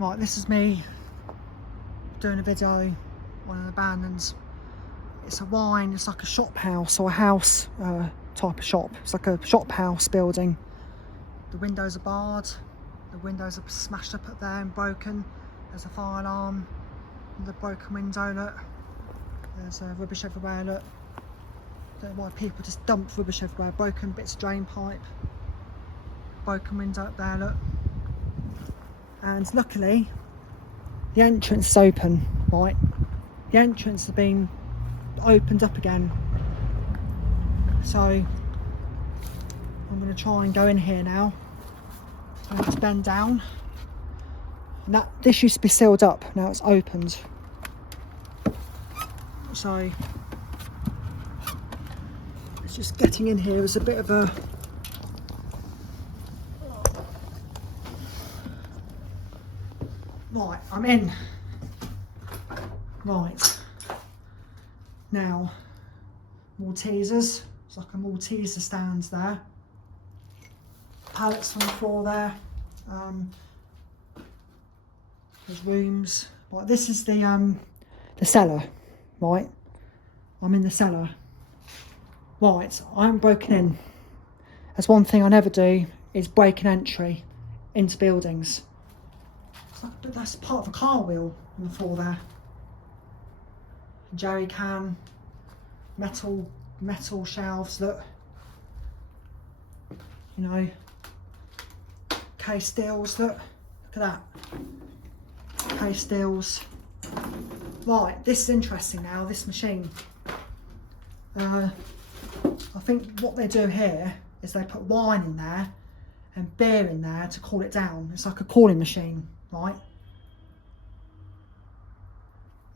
Right, this is me doing a video on an abandoned. It's a wine, it's like a shop house or a house type of shop. It's like a shop house building. The windows are barred, the windows are smashed up there and broken. There's a fire alarm, the broken window, look. There's rubbish everywhere, look. Don't know why people just dump rubbish everywhere. Broken bits of drain pipe, broken window up there, look. And luckily, the entrance is open, right? The entrance has been opened up again. So I'm going to try and go in here now. I'm going to bend down. And this used to be sealed up, now it's opened. So it's just getting in here is a bit of a right, I'm in. Right. Now, Maltesers. It's like a Malteser stand there. Pallets on the floor there. There's rooms. Right, this is the cellar. Right, I'm in the cellar. Right, I'm broken in. That's one thing I never do, is break an entry into buildings. But that's part of a car wheel on the floor there. A jerry can, metal shelves, look. You know, case steels, look at that. Case steels. Right, this is interesting now, this machine. I think what they do here is they put wine in there and beer in there to cool it down. It's like a cooling machine, right?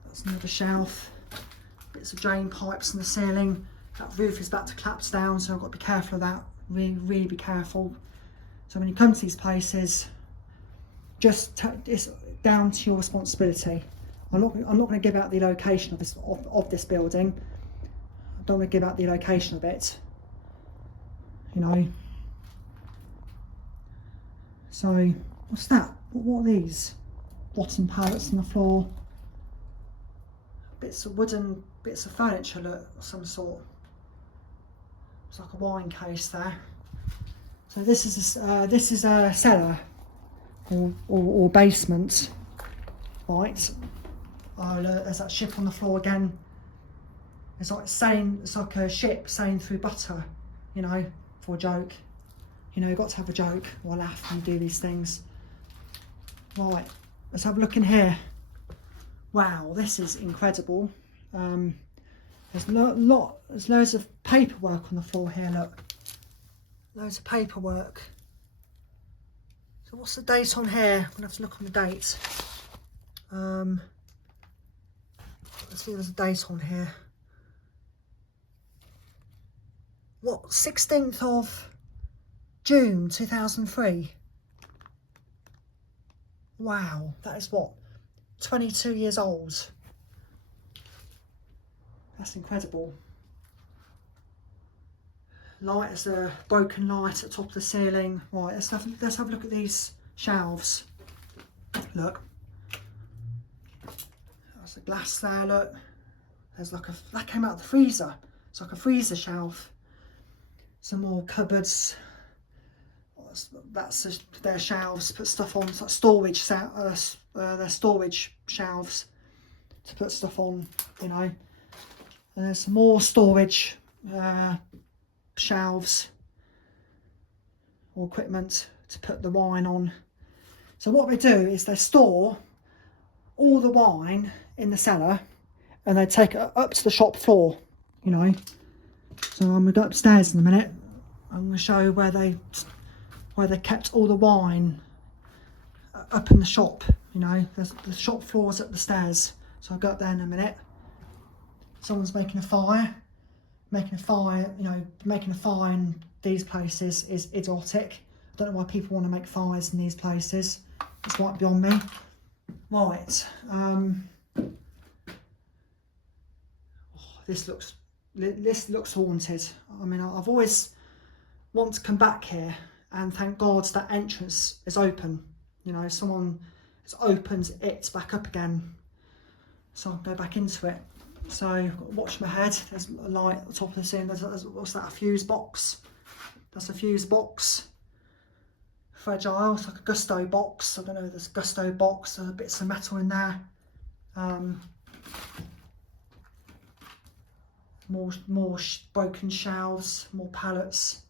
That's another shelf. Bits of drain pipes in the ceiling. That roof is about to collapse down, so I've got to be careful of that. Really, really be careful. So when you come to these places, it's down to your responsibility. I'm not going to give out the location of this building. I don't want to give out the location of it. You know. So what's that? What are these? Rotten pallets on the floor. Bits of wooden bits of furniture, look, of some sort. It's like a wine case there. So this is a cellar or basement, right? Oh look, there's that ship on the floor again. It's like a ship sailing through butter, you know, for a joke. You know, you've got to have a joke or a laugh when you do these things. Right, let's have a look in here. Wow, this is incredible. There's loads of paperwork on the floor here, look. Loads of paperwork. So what's the date on here? I'm gonna have to look on the date. Let's see if there's a date on here. What, 16th of June 2003? Wow, that is what, 22 years old. That's incredible. Light is a broken light at the top of the ceiling. Right, let's have a look at these shelves. Look. There's a glass there, look. There's like that came out of the freezer. It's like a freezer shelf. Some more cupboards. That's their shelves, put stuff on. It's like storage, their storage shelves to put stuff on, you know. And there's some more storage shelves or equipment to put the wine on. So what they do is they store all the wine in the cellar and they take it up to the shop floor, you know. So I'm going to go upstairs in a minute. I'm going to show where they kept all the wine up in the shop, you know. The shop floor's up the stairs. So I'll go up there in a minute. Someone's making a fire. You know, making a fire in these places is idiotic. I don't know why people want to make fires in these places. It's right beyond me. Right. This looks haunted. I mean, I've always wanted to come back here and thank God that entrance is open. You know, someone it's opened it back up again, so I'll go back into it. So watch my head. There's a light at the top of the ceiling. There's what's that? A fuse box. That's a fuse box. Fragile. It's like a Gusto box. I don't know. There's a Gusto box. There's bits of metal in there. More broken shelves. More pallets.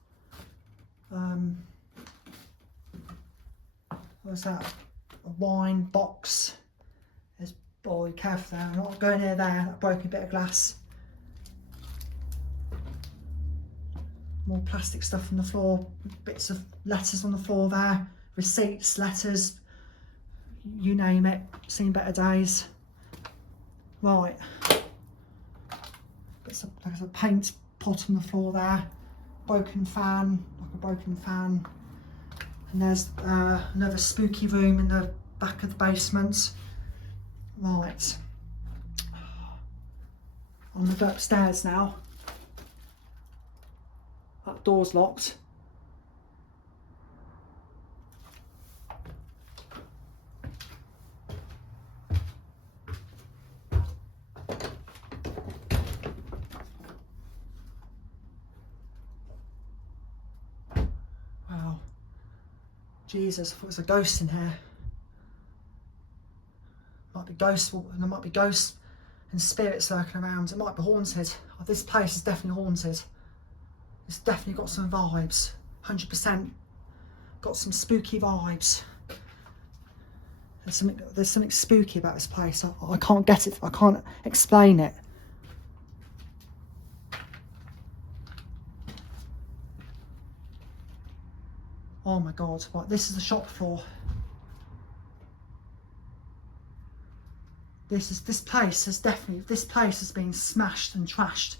What's that? A wine box. There's, oh, be careful there. I'm not going near there. That broken bit of glass. More plastic stuff on the floor. Bits of letters on the floor there. Receipts, letters. You name it. Seen better days. Right. Bits of, like a paint pot on the floor there. Broken fan. Like a broken fan. And there's another spooky room in the back of the basement. Right. I'm gonna go upstairs now. That door's locked. Wow. Jesus, I thought there was a ghost in here. Might be ghosts, there might be ghosts and spirits lurking around. It might be haunted. Oh, this place is definitely haunted. It's definitely got some vibes. 100% got some spooky vibes. There's something spooky about this place. I can't get it. I can't explain it. Oh my God! Right, this is the shop floor. This place has been smashed and trashed.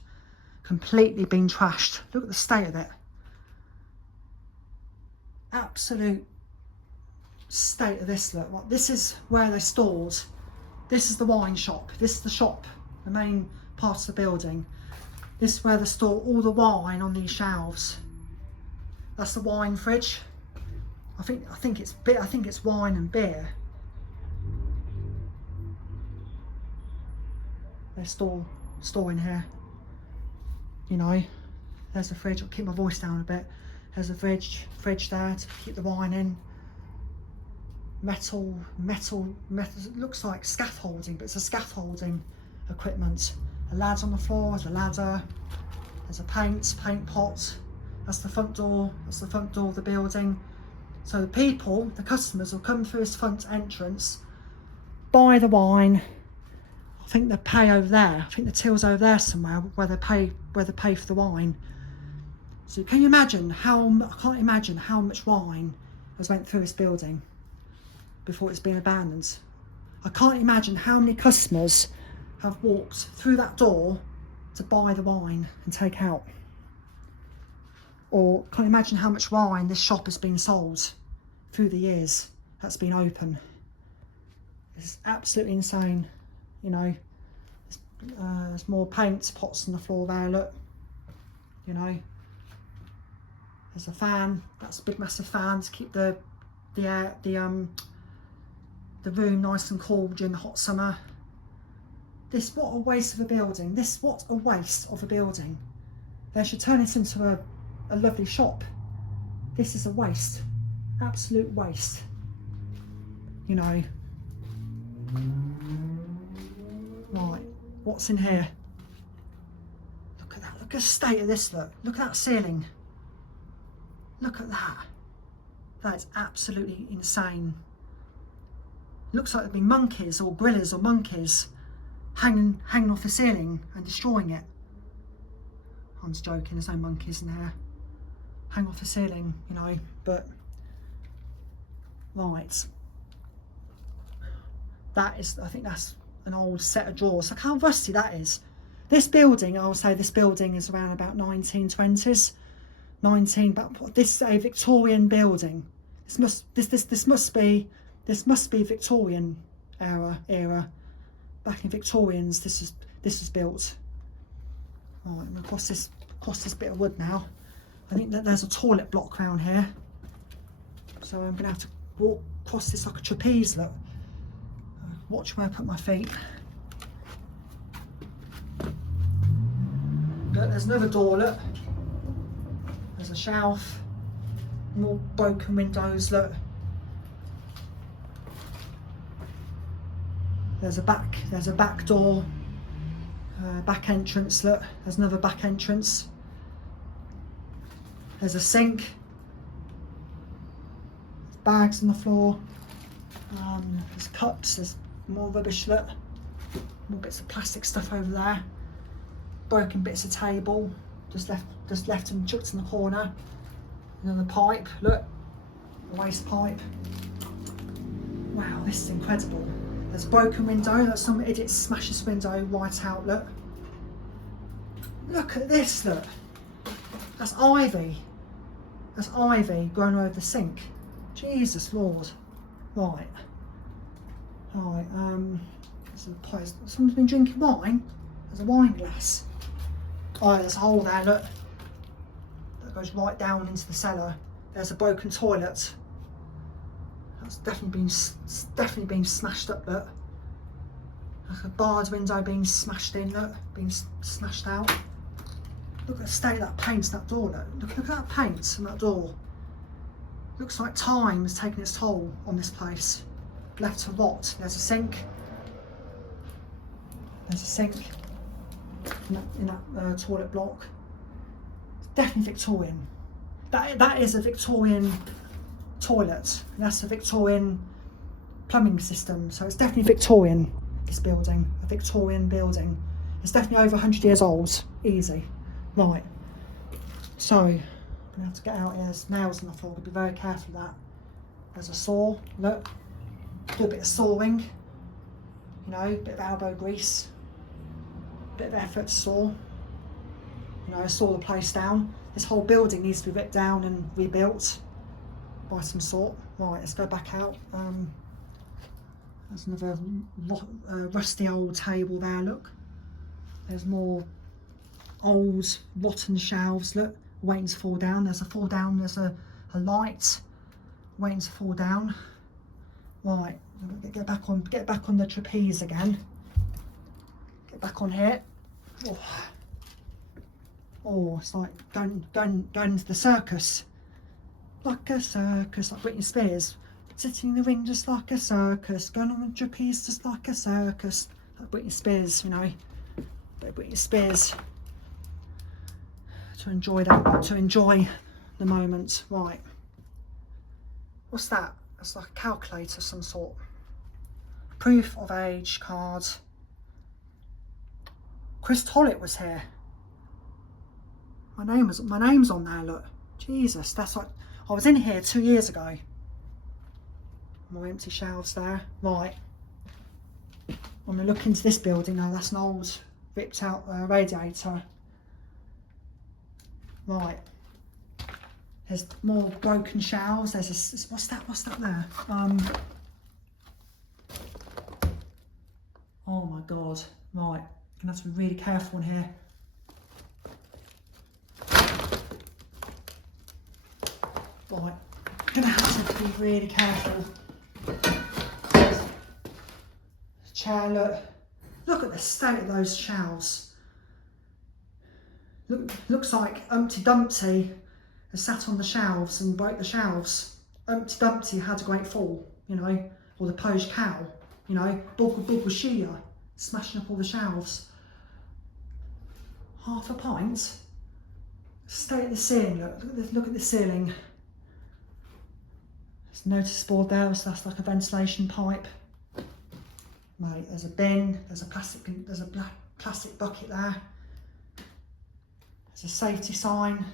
Completely been trashed. Look at the state of it. Absolute state of this. Look, well, this is where they stored. This is the wine shop. This is the shop, the main part of the building. This is where they store all the wine on these shelves. That's the wine fridge. I think it's wine and beer. They store in here. You know, there's a fridge. I'll keep my voice down a bit. There's a fridge there to keep the wine in. Metal. It looks like scaffolding, but it's a scaffolding equipment. A lad's on the floor. There's a ladder. There's a paint pot. That's the front door. That's the front door of the building. So the customers will come through this front entrance, buy the wine. I think they pay over there. I think the till's over there somewhere where they pay for the wine. So can you imagine I can't imagine how much wine has went through this building before it's been abandoned. I can't imagine how many customers have walked through that door to buy the wine and take out. Or can't imagine how much wine this shop has been sold through the years that's been open. It's absolutely insane. You know, there's more paint pots on the floor there, look. You know, there's a fan. That's a big massive fan to keep the room nice and cool during the hot summer. What a waste of a building. What a waste of a building. They should turn it into a lovely shop. This is a waste. Absolute waste. You know. Right, what's in here? Look at that. Look at the state of this. Look at that ceiling. Look at that. That is absolutely insane. Looks like there've been monkeys or gorillas or monkeys hanging off the ceiling and destroying it. I'm just joking, there's no monkeys in here. Hang off the ceiling, you know, but right. I think that's an old set of drawers. Look how rusty that is. This building, I will say this building is around about 1920s. But this is a Victorian building. This must be Victorian era. Back in Victorians, this was built. Right, I'm gonna cross this bit of wood now. I think that there's a toilet block around here, so I'm gonna have to walk across this like a trapeze. Look, Watch where I put my feet. Look, there's another door, look. There's a shelf. More broken windows, look. There's a back door. Back entrance, look. There's another back entrance. There's a sink. There's bags on the floor. There's cups, there's more rubbish, look. More bits of plastic stuff over there. Broken bits of table, just left and chucked in the corner. Another pipe, look, a waste pipe. Wow, this is incredible. There's a broken window, that's some idiot smashed this window right out, look. Look at this, look. That's ivy. That's ivy growing over the sink. Jesus Lord. Right. Right, someone's been drinking wine. There's a wine glass. Oh, there's a hole there, look. That goes right down into the cellar. There's a broken toilet. That's definitely been smashed up, look. Like a barred window being smashed in, look. Being smashed out. Look at the state of that paint in that door, look. Look at that paint in that door. Looks like time has taken its toll on this place. Left to rot. There's a sink. There's a sink in that toilet block. It's definitely Victorian. That is a Victorian toilet. That's a Victorian plumbing system. So it's definitely Victorian, this building. A Victorian building. It's definitely over 100 years old. Easy. Right. So, I'm going to have to get out here. There's nails on the floor. Be very careful of that. There's a saw. Look. Do a bit of sawing. You know, a bit of elbow grease. Bit of effort to saw. You know, saw the place down. This whole building needs to be ripped down and rebuilt by some sort. Right, let's go back out. There's another rusty old table there, look. There's more old rotten shelves, look, waiting to fall down. There's a fall down, there's a light waiting to fall down. Right, get back on the trapeze again. Get back on here. Oh, it's like going into the circus. Like a circus, like Britney Spears. Sitting in the ring just like a circus. Going on the trapeze just like a circus. Like Britney Spears, you know. But Britney Spears. To enjoy the moment. Right. What's that? It's like a calculator of some sort. Proof of age card. Chris Tollett was here. My name's on there, look. Jesus, that's like, I was in here 2 years ago. More empty shelves there. Right. I'm gonna look into this building now. That's an old ripped out radiator. Right. There's more broken shelves. There's a, what's that there? Oh my God. Right. Gonna have to be really careful in here. Right. Gonna have to be really careful. Chair, look. Look at the state of those shelves. Looks like Humpty Dumpty has sat on the shelves and broke the shelves. Humpty Dumpty had a great fall, you know, or the Polish cow, you know, Bug was Sheila, smashing up all the shelves. Half a pint. State of the ceiling, look at the ceiling. There's a notice board there, so that's like a ventilation pipe. Right, there's a bin, there's a plastic bucket there. There's a safety sign.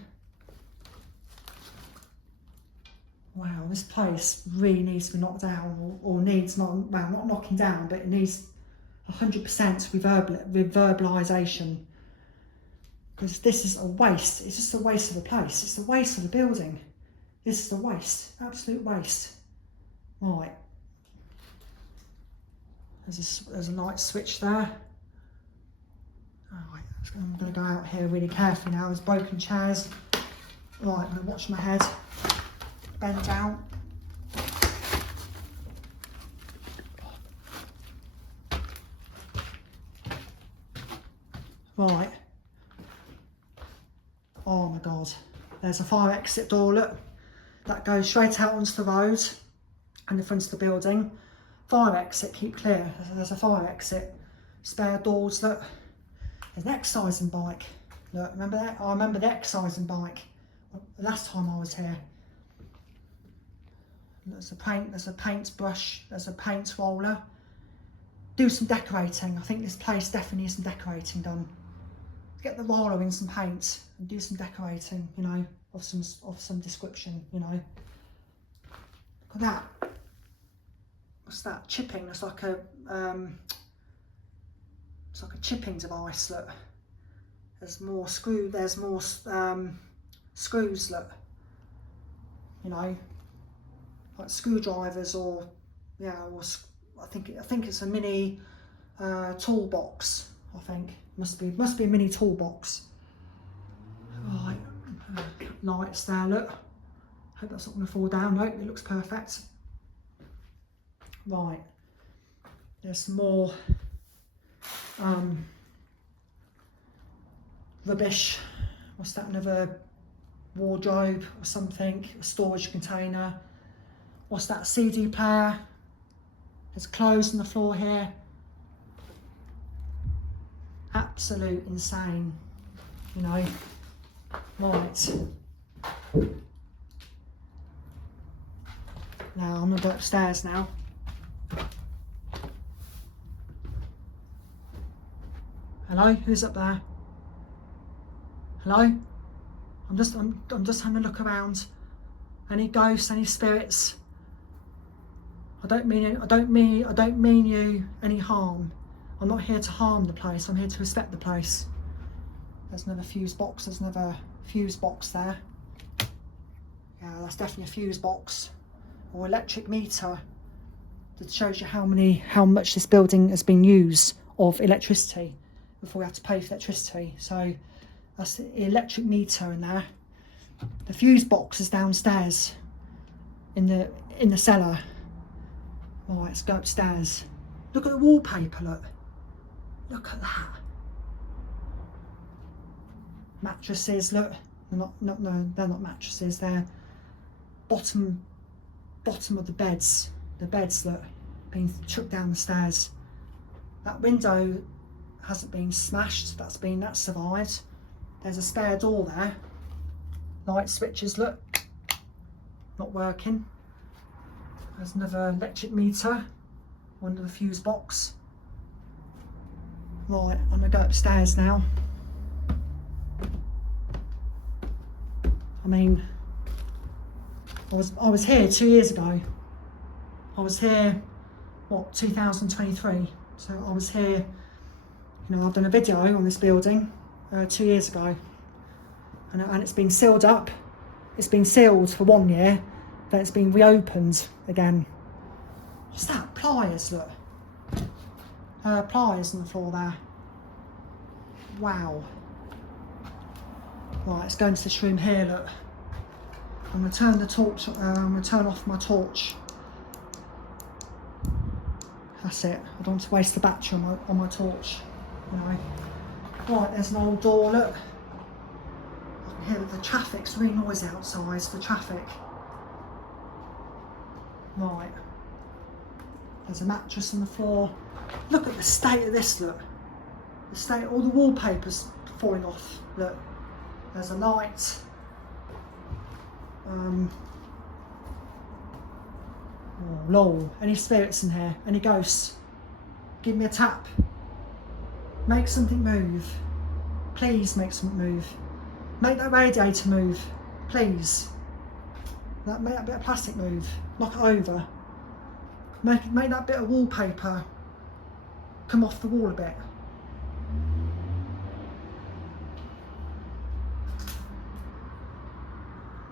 Wow, this place really needs to be knocked down, or needs not knocking down, but it needs 100% reverbalisation. Because this is a waste. It's just a waste of the place. It's a waste of the building. This is a waste, absolute waste. Right. There's a light switch there. Alright, I'm going to go out here really carefully now. There's broken chairs. Right, I'm going to watch my head. Bend down. Right. Oh my God. There's a fire exit door, look. That goes straight out onto the road and the front of the building. Fire exit, keep clear. There's a fire exit. Spare doors, look. There's an exercising bike. Look, remember that? I remember the exercising bike the last time I was here. There's a paintbrush, there's a paint roller. Do some decorating. I think this place definitely needs some decorating done. Get the roller in some paint and do some decorating, you know, of some description, you know. Look at that. What's that? Chipping. It's like a chipping device. Look. There's more screws. Look. You know, like screwdrivers or yeah, or I think it's a mini toolbox. I think must be a mini toolbox. Right, lights there. Look. Hope that's not going to fall down. Nope, it looks perfect. Right, there's some more rubbish. What's that? Another wardrobe or something? A storage container. What's that? CD player. There's clothes on the floor here. Absolute insane, you know. Right. Now I'm gonna go upstairs now. Hello, who's up there? Hello? I'm just having a look around. Any ghosts, any spirits? I don't mean you any harm. I'm not here to harm the place, I'm here to respect the place. There's another fuse box, there. Yeah, that's definitely a fuse box. Or electric meter that shows you how much this building has been used of electricity before we have to pay for electricity. So that's the electric meter in there. The fuse box is downstairs in the cellar. Right, let's go upstairs. Look at the wallpaper, look. Look at that. Mattresses, look. They're not mattresses, they're bottom of the beds. The beds, look, being chucked down the stairs. That window hasn't been smashed, that's survived. There's a spare door there. Light switches, look, not working. There's another electric meter under the fuse box. Right, I'm gonna go upstairs now. I mean, I was here 2 years ago. I was here, 2023. So I was here, you know, I've done a video on this building 2 years ago. And it's been sealed up. It's been sealed for 1 year, then it's been reopened again. What's that? Pliers, look. Pliers on the floor there. Wow. Right, let's go into this room here, look. I'm going to turn the torch, I'm going to turn off my torch. That's it. I don't want to waste the battery on my torch. You know. Right, there's an old door, look. I can hear the traffic's really noisy outside, the traffic. Right. There's a mattress on the floor. Look at the state of this, look. The state, all the wallpaper's falling off, look. There's a light. Oh, lol. Any spirits in here? Any ghosts? Give me a tap. Make something move. Please make something move. Make that radiator move. Please. Make that bit of plastic move. Knock it over. Make that bit of wallpaper come off the wall a bit.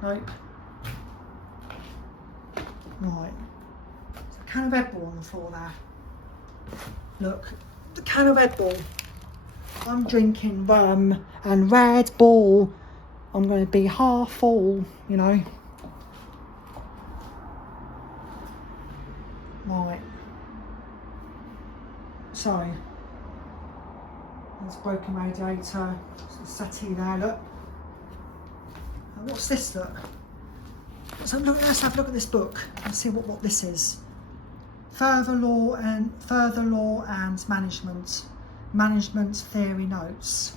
Nope. Right. There's a can of Red Bull on the floor there. Look, the can of Red Bull. I'm drinking rum and Red Bull. I'm going to be half full, you know. Right. So, There's a broken radiator, settee there, look. And what's this, look? So look, let's have a look at this book and see what this is. Further Law and Management Theory Notes.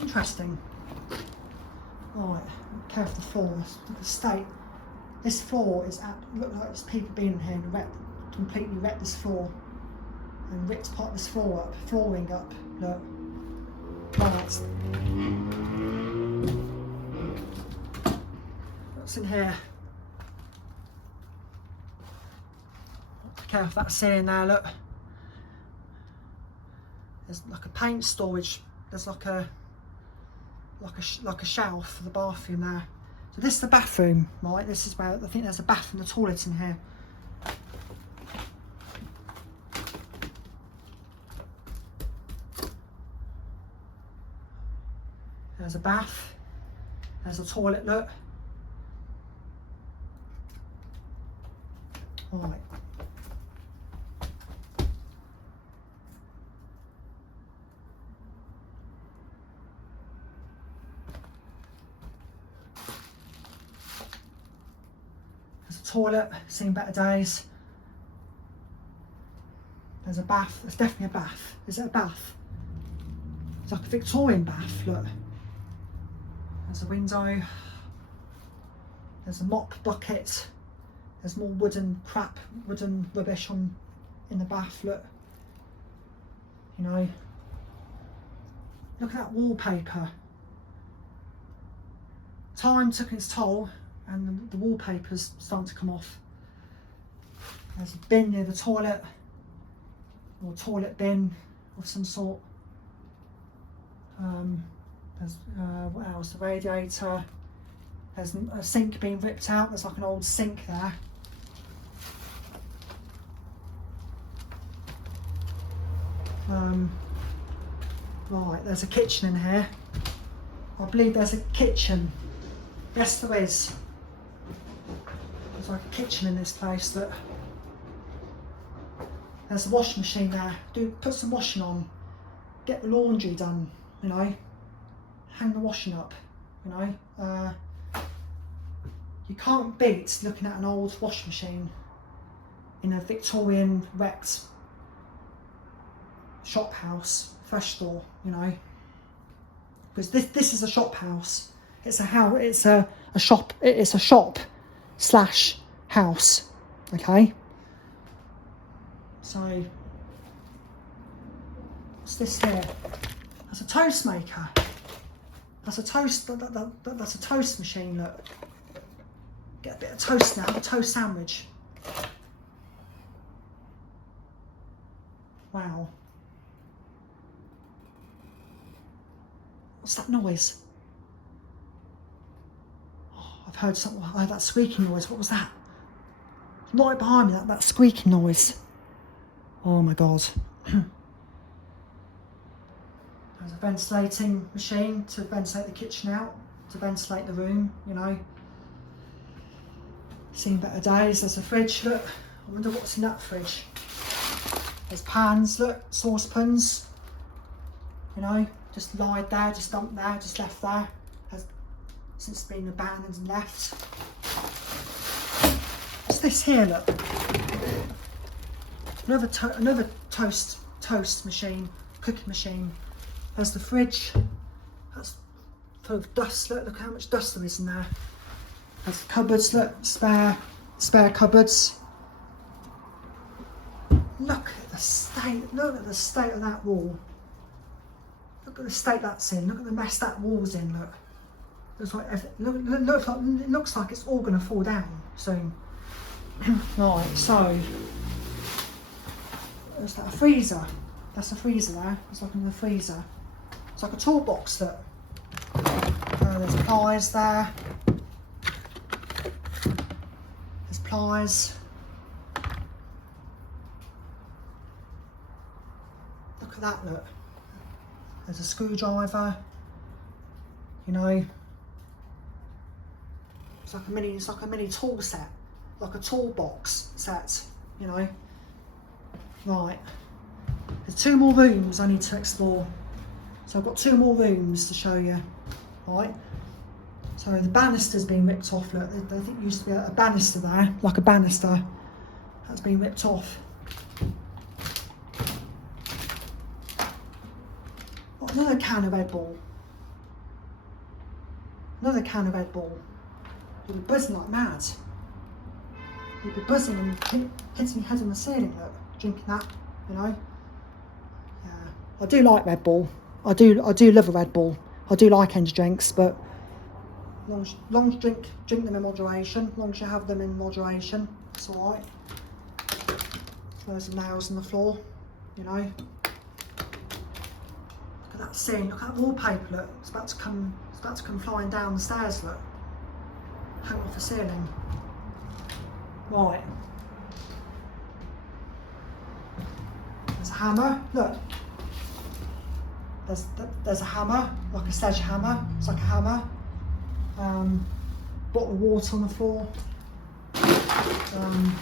Interesting. Right, care of the floor. Look at the state. This floor is look like there's people been in here and completely wrecked this floor and ripped part of this flooring up. Look. Right. What's in here? Be careful that ceiling there, look. There's like a paint storage. There's like a shelf for the bathroom there. So this is the bathroom, right? This is where I think there's a bath and a toilet in here. There's a bath. There's a toilet, look. Right. There's a toilet, seen better days. There's a bath, there's definitely a bath. Is it a bath? It's like a Victorian bath, look. There's a window. There's a mop bucket. There's more wooden rubbish in the bath, look. You know. Look at that wallpaper. Time took its toll and the wallpaper's starting to come off. There's a bin near the toilet, or toilet bin of some sort. There's what else? The radiator. There's a sink being ripped out. There's like an old sink there. Right, there's a kitchen in here. I believe there's a kitchen. Yes, there is. There's like a kitchen in this place. That there's a washing machine there. Put some washing on. Get the laundry done. You know. Hang the washing up. You know. You can't beat looking at an old washing machine in a Victorian wrecked shop house, fresh store, you know. Because this is a shop house. It's a house. It's a shop. It's a shop slash house. Okay. So what's this here? That's a toast maker. That's a toast. That's a toast machine. Look. Get a bit of toast now. A toast sandwich. Wow. What's that noise? Oh, I've heard something. I heard that squeaking noise. What was that? Right behind me. That squeaking noise. Oh my god. There's a ventilating machine to ventilate the kitchen out, to ventilate the room. You know. Seen better days. There's a fridge. Look. I wonder what's in that fridge. There's pans. Look. Saucepans. You know. Just lied there, just dumped there, just left there. Has since been abandoned and left. What's this here, look? Another toast machine, cooking machine. There's the fridge. That's full of dust, look how much dust there is in there. There's the cupboards, look, spare cupboards. Look at the state of that wall. Look at the state that's in. Look at the mess that wall's in. Look, it looks like it's all going to fall down soon. Right, so there's like a freezer. That's a freezer there. It's like in the freezer. It's like a toolbox. Look, there's pliers there. There's pliers. Look at that. Look. There's a screwdriver, you know. It's like a mini tool set, like a toolbox set, you know. Right, there's 2 more rooms I need to explore. So I've got 2 more rooms to show you, right? So the banister's been ripped off, look, I think there used to be a banister there, like a banister, that's been ripped off. Got another can of Red Bull. Another can of Red Bull. You'd be buzzing like mad. You'd be buzzing and hitting your head on the ceiling, look, drinking that, you know? Yeah, I do like Red Bull. I do love a Red Bull. I do like energy drinks, but long as drink them in moderation, long as you have them in moderation, it's alright. There's some nails on the floor, you know. Look at that scene, look at that wallpaper, look. It's about to come flying down the stairs, look. Hang off the ceiling. Right. There's a hammer, look. There's a hammer, like a sledgehammer. It's like a hammer. Bottle of water on the floor. Can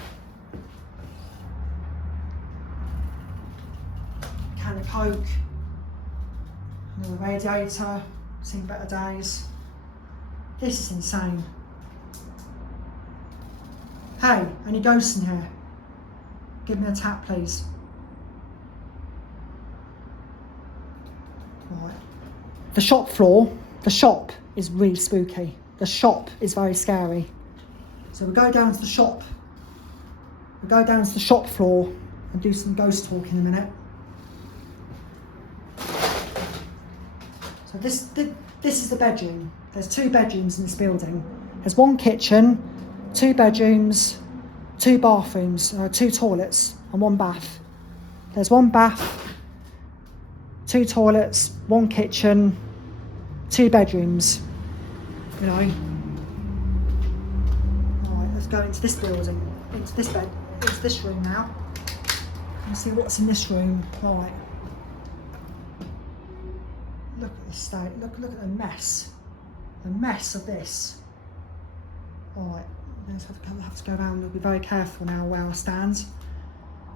of Coke. Another radiator. Seen better days. This is insane. Hey, any ghosts in here? Give me a tap, please. Right. The shop floor, the shop is really spooky. The shop is very scary. So we'll go down to the shop. We'll go down to the shop floor and do some ghost talk in a minute. So this is the bedroom. There's 2 bedrooms in this building. There's 1 kitchen, 2 bedrooms, 2 bathrooms, 2 toilets and 1 bath. There's 1 bath, 2 toilets, 1 kitchen, 2 bedrooms, you know. Alright, let's go into this building, into this room now, and see what's in this room. Right. Look at this state, look at the mess of this. Alright, let's have to go around and be very careful now where I stand.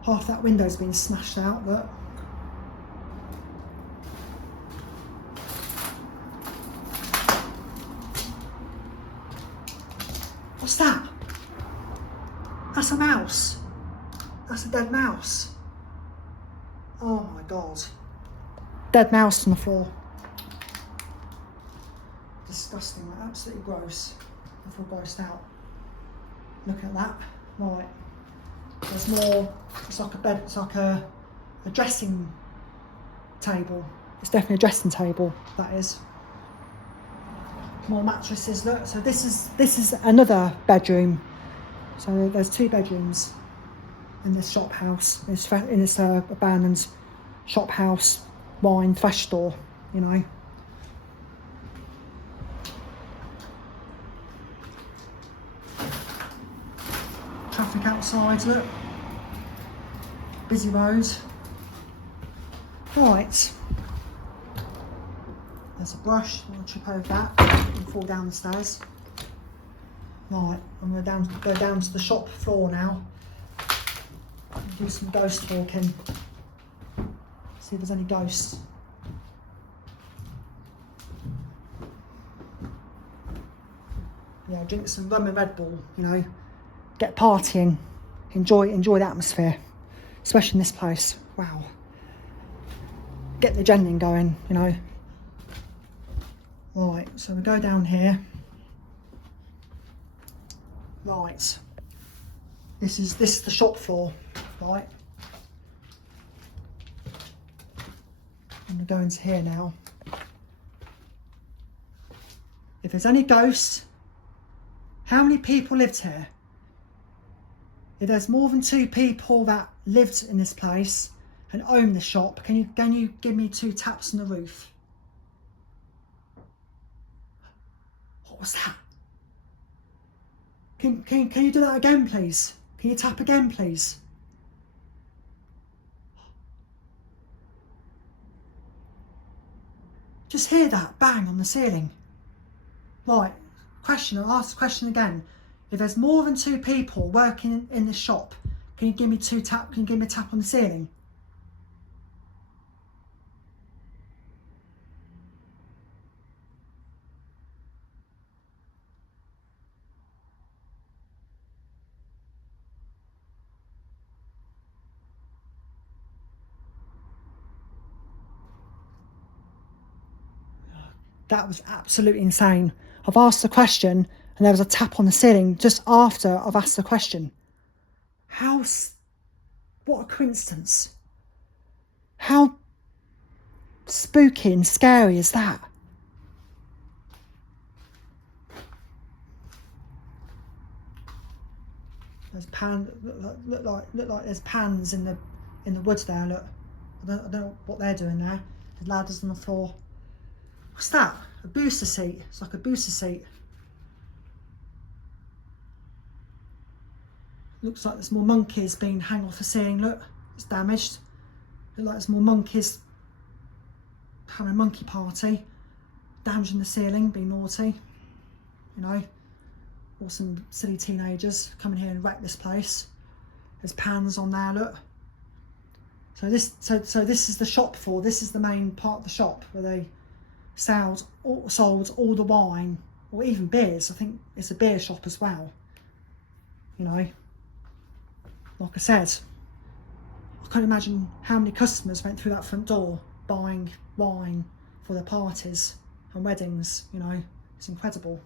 Half that window's been smashed out, look. What's that? That's a mouse. That's a dead mouse. Oh my god. Dead mouse on the floor. Disgusting, absolutely gross. I feel grossed out. Look at that. Right. There's more. It's like a bed. It's like a dressing table. It's definitely a dressing table. That is. More mattresses. Look. So this is another bedroom. So there's 2 bedrooms in this shop house. In this abandoned shop house, wine, fresh store. You know. Traffic outside, look. Busy road. Right. There's a brush, I'm going to trip over that and fall down the stairs. Right, I'm going to go down to the shop floor now. And do some ghost talking. See if there's any ghosts. Yeah, drink some rum and Red Bull, you know. Get partying, enjoy the atmosphere, especially in this place. Wow. Get the adrenaline going, you know. Right, so we go down here. Right. This is the shop floor, right? I'm gonna go into here now. If there's any ghosts, how many people lived here? If there's more than 2 people that lived in this place and own the shop, can you give me 2 taps on the roof? What was that? Can you do that again, please? Can you tap again, please? Just hear that bang on the ceiling. Right, I'll ask the question again. If there's more than 2 people working in the shop, Can you give me Can you give me a tap on the ceiling? That was absolutely insane. I've asked the question and there was a tap on the ceiling just after I've asked the question. What a coincidence. How spooky and scary is that? There's look like there's pans in the woods there. Look, I don't know what they're doing there. There's ladders on the floor. What's that? A booster seat. It's like a booster seat. Looks like there's more monkeys being hung off the ceiling. Look, it's damaged. Looks like there's more monkeys having a monkey party, damaging the ceiling, being naughty. You know, or some silly teenagers come in here and wreck this place. There's pans on there. Look. So this is the shop floor. This is the main part of the shop where they sold all the wine, or even beers. I think it's a beer shop as well. You know, like I said, I can't imagine how many customers went through that front door buying wine for their parties and weddings. You know, it's incredible.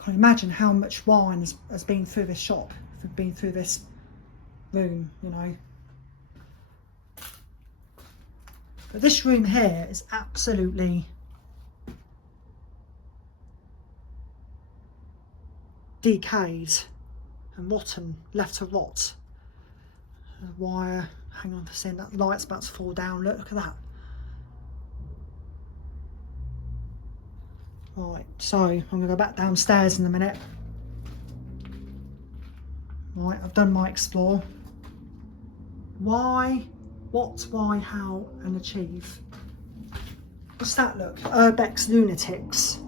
I can't imagine how much wine has been through this shop, been through this room, you know. But this room here is absolutely decayed and rotten, left to rot. The wire, hang on for seeing that light's about to fall down. Look at that. Right, so I'm going to go back downstairs in a minute. Right, I've done my explore. Why, what, why, how and achieve. What's that look? Urbex Lunatics.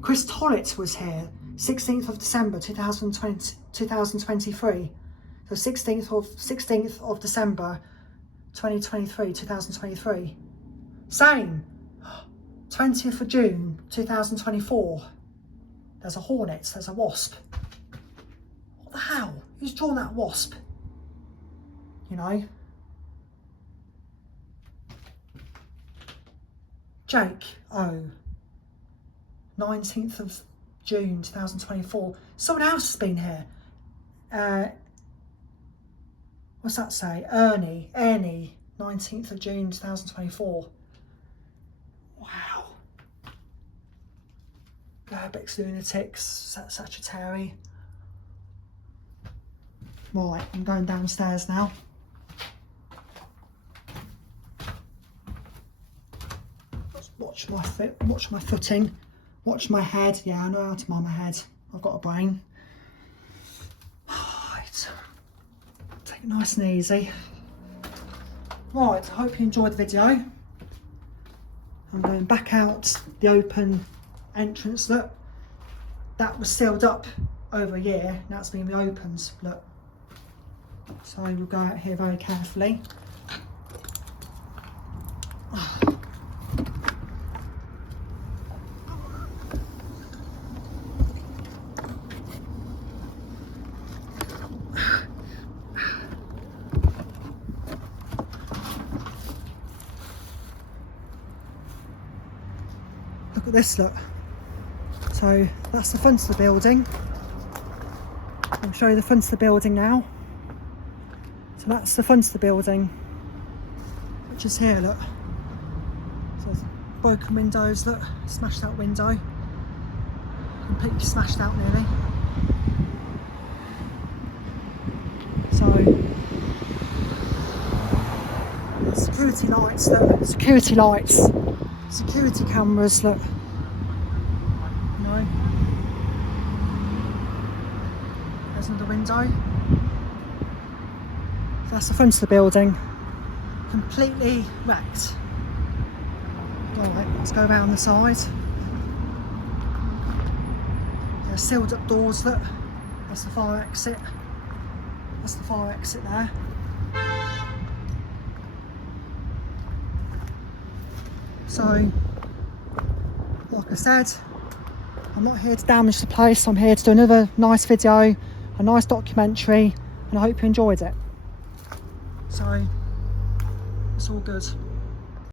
Chris Tollett was here, 16th of December 2023. So 16th of December 2023. Same. 20th of June 2024. There's a hornet, there's a wasp. What the hell? Who's drawn that wasp? You know? Jake O. 19th of June 2024. Someone else has been here. What's that say? Ernie, 19th of June 2024. Wow. Urbex Lunatics, Sagittary. Right, I'm going downstairs now. Watch my footing, watch my head. Yeah, I know how to mind my head. I've got a brain. Right, take it nice and easy. Right, I hope you enjoyed the video. I'm going back out the open entrance. Look, that was sealed up over a year. Now it's been reopened. Look, so we'll go out here very carefully. Look at this, look. So that's the front of the building. I'll show you the front of the building now. So that's the front of the building, which is here, look. So there's broken windows, look, smashed out window. Completely smashed out nearly. So security lights, look, security lights. Security cameras, look. No. There's another window. So that's the front of the building. Completely wrecked. Alright, let's go around the side. There's sealed up doors, look. That's the fire exit. That's the fire exit there. So, like I said, I'm not here to damage the place, I'm here to do another nice video, a nice documentary, and I hope you enjoyed it. So, it's all good.